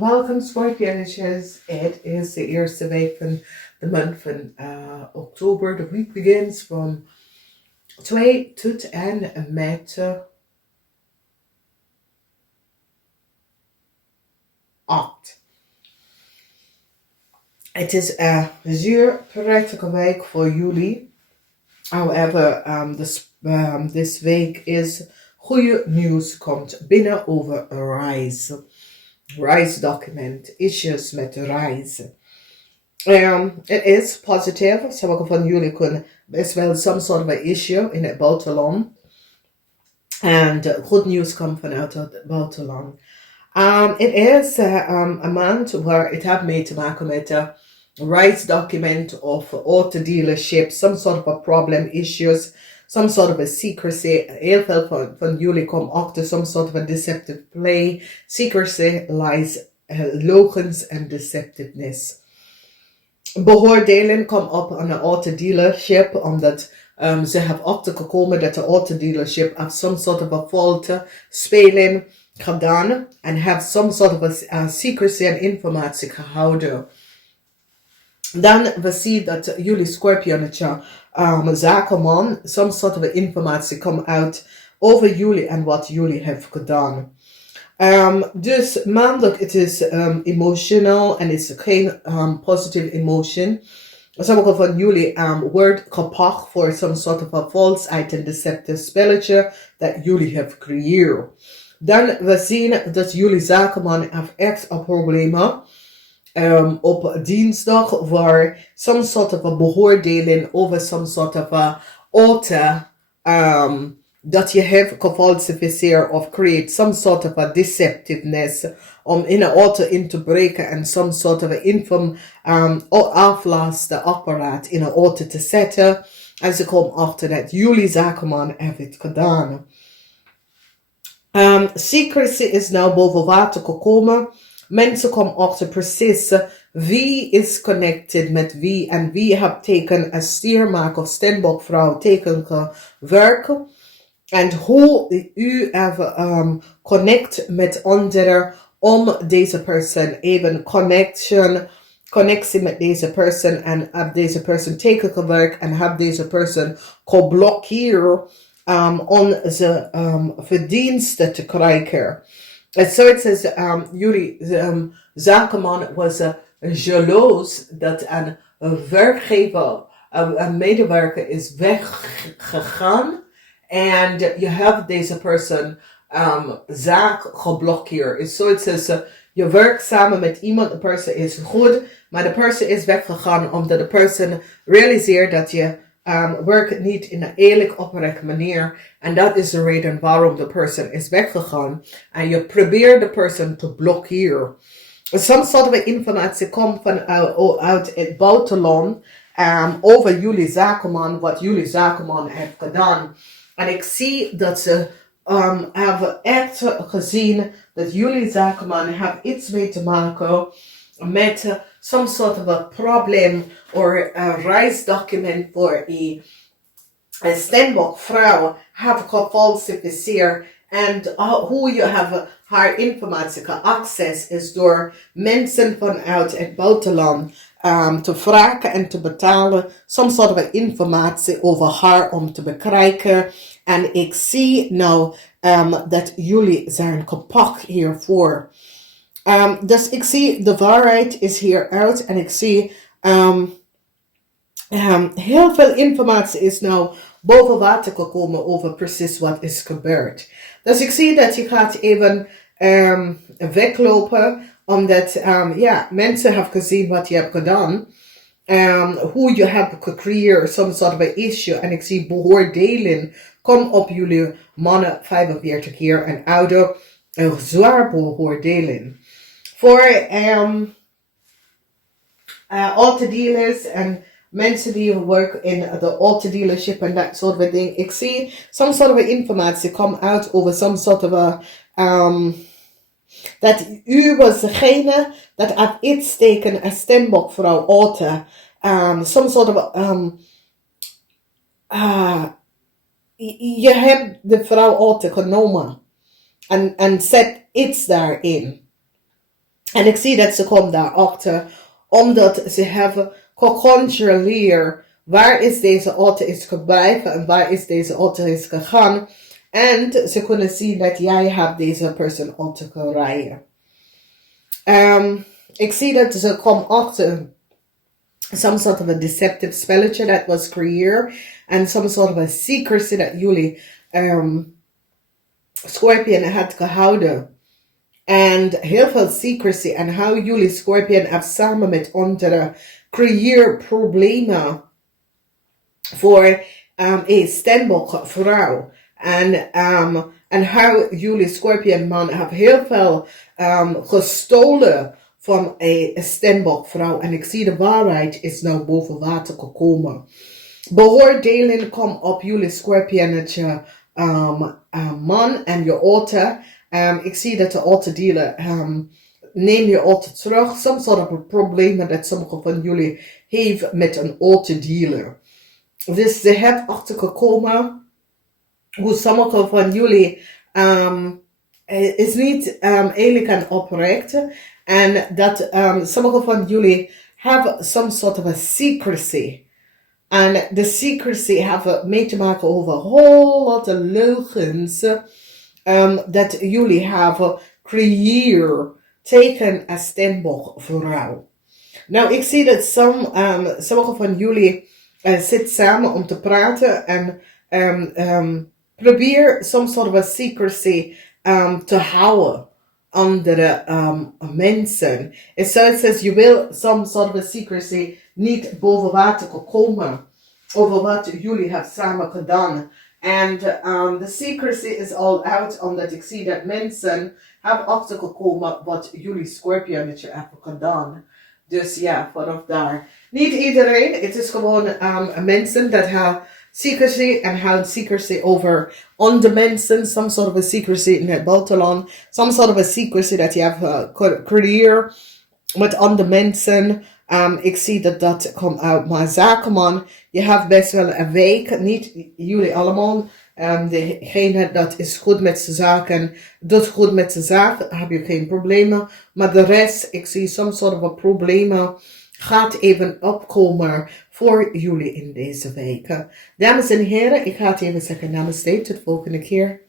Welcome Scorpions. It is de eerste week van de maand van oktober. De week begins from 2 tot en met 8. Het is een zeer prettige week voor jullie. However, this week is goede nieuws komt binnen over reisdocument, issues met reizen. It is positive. Sommige van jullie kunnen best wel some sort of an issue in het buitenland. And goed nieuws komt vanuit het buitenland. It is a maand waar het heeft mee te maken met reisdocument of auto dealership, some sort of a problem, issues, some sort of a secrecy. Heel veel van jullie komen achter some sort of a deceptive play, secrecy, lies, logens en deceptiveness. Beoordeling komt op aan een auto dealership omdat ze hebben achtergekomen dat de auto dealership heeft some sort of a fault speling gedaan en have some sort of a secrecy en informatie gehouden. Dan we zien dat jullie Schorpionetje zakenman some sort of informatie komt uit over jullie en wat jullie hebben gedaan. Dus maandag het is emotional en het is geen positive emotion. Sommige van jullie wordt gepakt voor some sort of a false item deceptive spelletje dat jullie hebben gecreëerd. Dan we zien dat jullie zakenman heeft echt een problemen. Op dinsdag waar some sort of a beoordeling over some sort of a auto dat je hebt gefalsificeerd of create some sort of a deceptiveness om in een auto in te breken en some sort of a afluisterapparaat in een auto te zetten. En ze komen achter dat jullie zakenman heeft het gedaan. Secrecy is nou boven water gekomen. Mensen komen achter precies wie is connected met wie en wie heeft teken een stiermaker of steenbokvrouw teken gewerkt. En hoe u even connect met anderen om deze persoon even connectie met deze persoon en heb deze persoon teken gewerkt en heb deze persoon geblokkeerd om zijn verdiensten te krijgen. En zo het is jullie zakenman was jaloers dat een werkgever, een medewerker is weggegaan en je hebt deze persoon zaak geblokkeerd. En zo het is je werkt samen met iemand, de persoon is goed, maar de persoon is weggegaan omdat de persoon realiseert dat je werkt niet in een eerlijk oprechte manier. En dat is de reden waarom de persoon is weggegaan. En je probeert de persoon te blokkeren. Some sort of informatie komt uit het buitenland over jullie zakenman, wat jullie zakenman heeft gedaan. En ik zie dat ze hebben echt gezien dat jullie zakenman heeft iets mee te maken met some sort of a problem or a reisdocument voor een steenbokvrouw have gefalsificeerd en hoe je haar informatie geaccess is door mensen vanuit het buitenland te vragen en te betalen some sort of informatie over haar om te bekrijgen. En ik zie nou dat jullie zijn gepakt hiervoor. Dus ik zie de waarheid is hieruit en ik zie heel veel informatie is nou boven water gekomen over precies wat is gebeurd. Dus ik zie dat je gaat even weglopen omdat mensen hebben gezien wat je hebt gedaan. Hoe je hebt gecreëerd some sort of a issue en ik zie beoordeling kom op jullie mannen 45 jaar en ouder. Een zwaar beoordeling. Voor auto dealers en mensen die werken in de auto dealership en dat soort van dingen. Ik zie some sort of informatie come out over some sort of a dat u was degene dat had iets teken een steenbokvrouw auto. Some sort of je hebt de vrouw auto genomen en zet iets daarin. En ik zie dat ze komt daarachter, omdat ze hebben gecontroleerd waar is deze auto is gebleven en waar is deze auto is gegaan. En ze kunnen zien dat jij hebt deze persoon auto gereden. Ik zie dat ze komt achter some sort of a deceptive spelletje that was created and some sort of a secrecy that jullie Schorpioen had gehouden. En heel veel secrecy en how jullie Schorpioen hebben samen met anderen creëer problemen voor een steenbok vrouw. En how jullie Schorpioen man hebben heel veel gestolen van een steenbok vrouw. En ik zie de waarheid is nou boven water gekomen. Beoordeling komt op jullie Schorpionetje man en je auto. Ik zie dat de auto dealer neem je auto terug. Some sort of a probleem dat sommige van jullie heeft met een auto dealer. Dus ze hebben achtergekomen hoe sommige van jullie is niet eerlijk en oprecht. En dat sommige van jullie hebben some sort of a secrecy. En de secrecy hebben mee te maken over een whole lot of leugens dat jullie hebben creëerd tegen een steenbok vrouw. Nou, ik zie dat sommige van jullie zitten samen om te praten en probeer some sort of a secrecy te houden andere mensen. Het says je wil some sort of a secrecy niet boven water komen over wat jullie hebben samen gedaan. En the secrecy is all out omdat ik zie dat mensen hebben achtergekomen wat jullie Schorpionetje hebben gedaan. Dus ja, vanaf daar. Niet iedereen, het is gewoon mensen dat hebben secrecy en hebben secrecy over andere mensen. Some sort of a secrecy in het buitenland. Some sort of a secrecy dat je hebt gecreëerd met andere mensen. Ik zie dat komt uit. Maar zakenman, je hebt best wel een week. Niet jullie allemaal. Degene dat is goed met zijn zaken, doet goed met zijn zaken, heb je geen problemen. Maar de rest, ik zie some sort of a problemen, gaat even opkomen voor jullie in deze week. Dames en heren, ik ga het even zeggen namaste, tot de volgende keer.